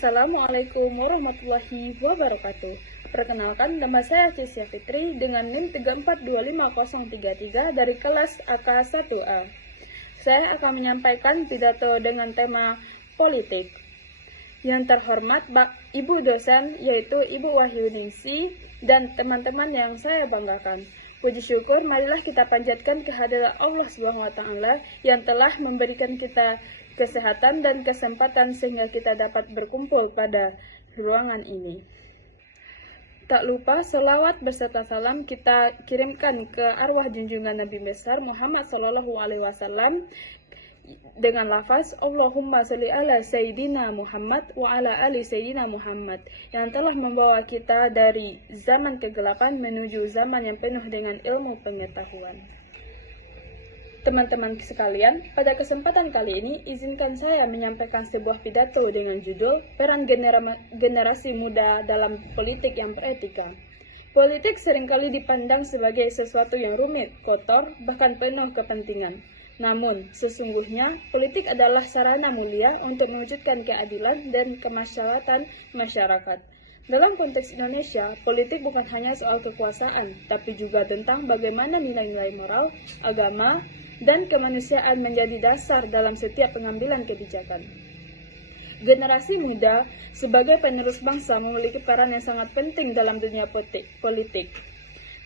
Assalamualaikum warahmatullahi wabarakatuh. Perkenalkan, nama saya Cisya Fitri dengan NIM 3425033 dari kelas AK1A. Saya akan menyampaikan pidato dengan tema politik. Yang terhormat Ibu dosen, yaitu Ibu Wahyuningsi dan teman-teman yang saya banggakan. Puji syukur, marilah kita panjatkan kehadirat Allah SWT yang telah memberikan kita kesehatan dan kesempatan sehingga kita dapat berkumpul pada ruangan ini. Tak lupa selawat beserta salam kita kirimkan ke arwah junjungan Nabi besar Muhammad SAW dengan lafaz Allahumma sholli ala Sayyidina Muhammad wa ala ali Sayyidina Muhammad yang telah membawa kita dari zaman kegelapan menuju zaman yang penuh dengan ilmu pengetahuan. Teman-teman sekalian, pada kesempatan kali ini izinkan saya menyampaikan sebuah pidato dengan judul Peran Generasi Muda dalam Politik yang Beretika. Politik seringkali dipandang sebagai sesuatu yang rumit, kotor, bahkan penuh kepentingan. Namun, sesungguhnya politik adalah sarana mulia untuk mewujudkan keadilan dan kemaslahatan masyarakat. Dalam konteks Indonesia, politik bukan hanya soal kekuasaan, tapi juga tentang bagaimana nilai-nilai moral, agama, dan kemanusiaan menjadi dasar dalam setiap pengambilan kebijakan. Generasi muda sebagai penerus bangsa memiliki peran yang sangat penting dalam dunia politik.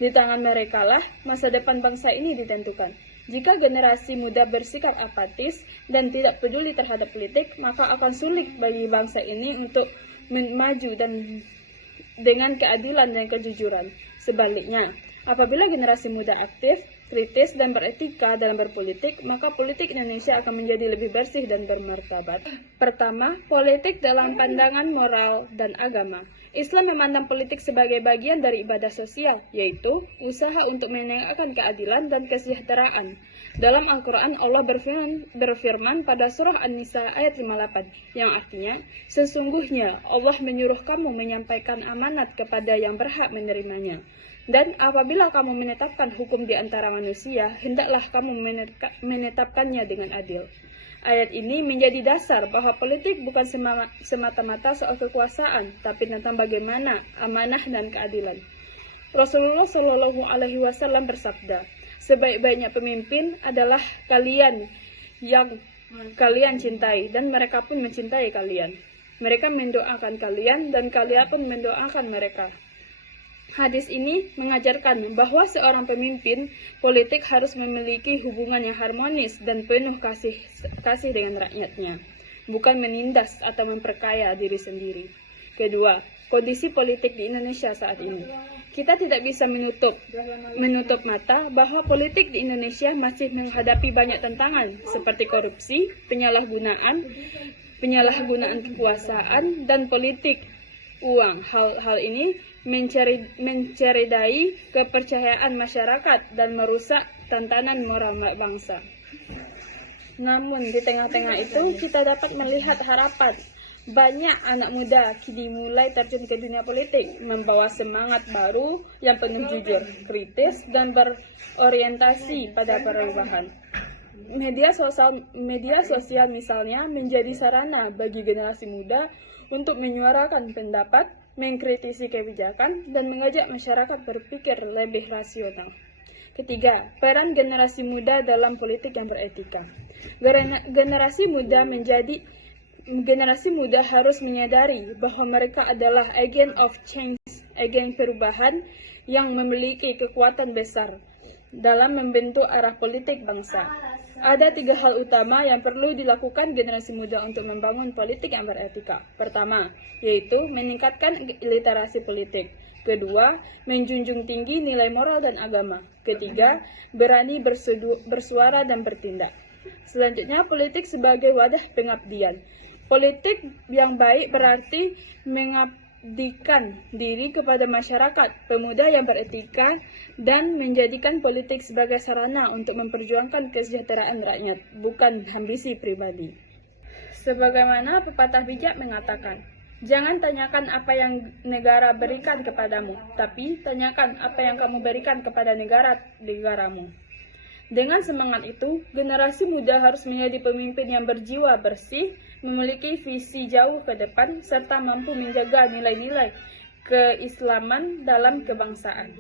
Di tangan mereka lah masa depan bangsa ini ditentukan. Jika generasi muda bersikap apatis dan tidak peduli terhadap politik, maka akan sulit bagi bangsa ini untuk maju dan dengan keadilan dan kejujuran. Sebaliknya, apabila generasi muda aktif, kritis, dan beretika dalam berpolitik, maka politik Indonesia akan menjadi lebih bersih dan bermartabat. Pertama, politik dalam pandangan moral dan agama. Islam memandang politik sebagai bagian dari ibadah sosial, yaitu usaha untuk menegakkan keadilan dan kesejahteraan. Dalam Al-Quran, Allah berfirman pada surah An-Nisa ayat 58, yang artinya, sesungguhnya Allah menyuruh kamu menyampaikan amanat kepada yang berhak menerimanya. Dan apabila kamu menetapkan hukum di antara manusia, hendaklah kamu menetapkannya dengan adil. Ayat ini menjadi dasar bahwa politik bukan semata-mata soal kekuasaan, tapi tentang bagaimana amanah dan keadilan. Rasulullah Shallallahu Alaihi Wasallam bersabda, sebaik-baiknya pemimpin adalah kalian yang kalian cintai, dan mereka pun mencintai kalian. Mereka mendoakan kalian, dan kalian pun mendoakan mereka. Hadis ini mengajarkan bahwa seorang pemimpin politik harus memiliki hubungan yang harmonis dan penuh kasih dengan rakyatnya, bukan menindas atau memperkaya diri sendiri. Kedua, kondisi politik di Indonesia saat ini. Kita tidak bisa menutup mata bahwa politik di Indonesia masih menghadapi banyak tantangan seperti korupsi, penyalahgunaan kekuasaan, dan politik uang. Hal ini menceridai kepercayaan masyarakat dan merusak tatanan moral bangsa. Namun di tengah-tengah itu kita dapat melihat harapan. Banyak anak muda kini mulai terjun ke dunia politik, membawa semangat baru yang penuh jujur, kritis, dan berorientasi pada perubahan. Media sosial misalnya menjadi sarana bagi generasi muda untuk menyuarakan pendapat, mengkritisi kebijakan, dan mengajak masyarakat berpikir lebih rasional. Ketiga, peran generasi muda dalam politik yang beretika. Generasi muda harus menyadari bahwa mereka adalah agen of change, agen perubahan yang memiliki kekuatan besar dalam membentuk arah politik bangsa. Ada 3 hal utama yang perlu dilakukan generasi muda untuk membangun politik yang beretika. Pertama, yaitu meningkatkan literasi politik. Kedua, menjunjung tinggi nilai moral dan agama. Ketiga, berani bersuara dan bertindak. Selanjutnya, politik sebagai wadah pengabdian. Politik yang baik berarti mengabdikan diri kepada masyarakat, pemuda yang beretika, dan menjadikan politik sebagai sarana untuk memperjuangkan kesejahteraan rakyat, bukan ambisi pribadi. Sebagaimana pepatah bijak mengatakan, jangan tanyakan apa yang negara berikan kepadamu, tapi tanyakan apa yang kamu berikan kepada negaramu. Dengan semangat itu, generasi muda harus menjadi pemimpin yang berjiwa bersih memiliki visi jauh ke depan, serta mampu menjaga nilai-nilai keislaman dalam kebangsaan.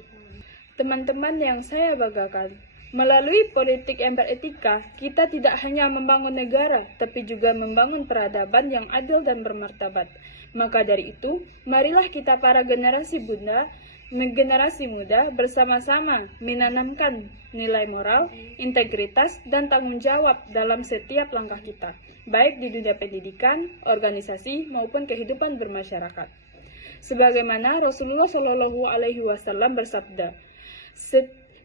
Teman-teman yang saya banggakan, melalui politik yang beretika, kita tidak hanya membangun negara, tapi juga membangun peradaban yang adil dan bermartabat. Maka dari itu, marilah kita para generasi muda bersama-sama menanamkan nilai moral, integritas, dan tanggung jawab dalam setiap langkah kita, baik di dunia pendidikan, organisasi, maupun kehidupan bermasyarakat. Sebagaimana Rasulullah Shallallahu Alaihi Wasallam bersabda,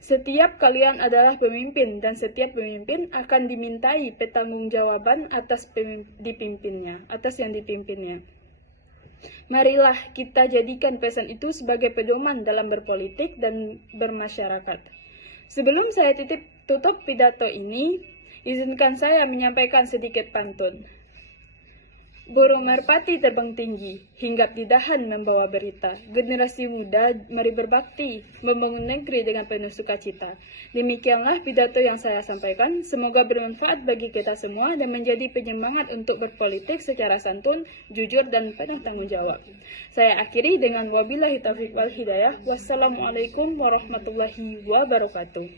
setiap kalian adalah pemimpin, dan setiap pemimpin akan dimintai pertanggungjawaban atas yang dipimpinnya. Marilah kita jadikan pesan itu sebagai pedoman dalam berpolitik dan bermasyarakat. Sebelum saya tutup pidato ini, izinkan saya menyampaikan sedikit pantun. Burung merpati terbang tinggi, hinggap di dahan membawa berita. Generasi muda, mari berbakti, membangun negeri dengan penuh sukacita. Demikianlah pidato yang saya sampaikan. Semoga bermanfaat bagi kita semua dan menjadi penyemangat untuk berpolitik secara santun, jujur, dan penuh tanggung jawab. Saya akhiri dengan wabillahi taufiq wal hidayah. Wassalamualaikum warahmatullahi wabarakatuh.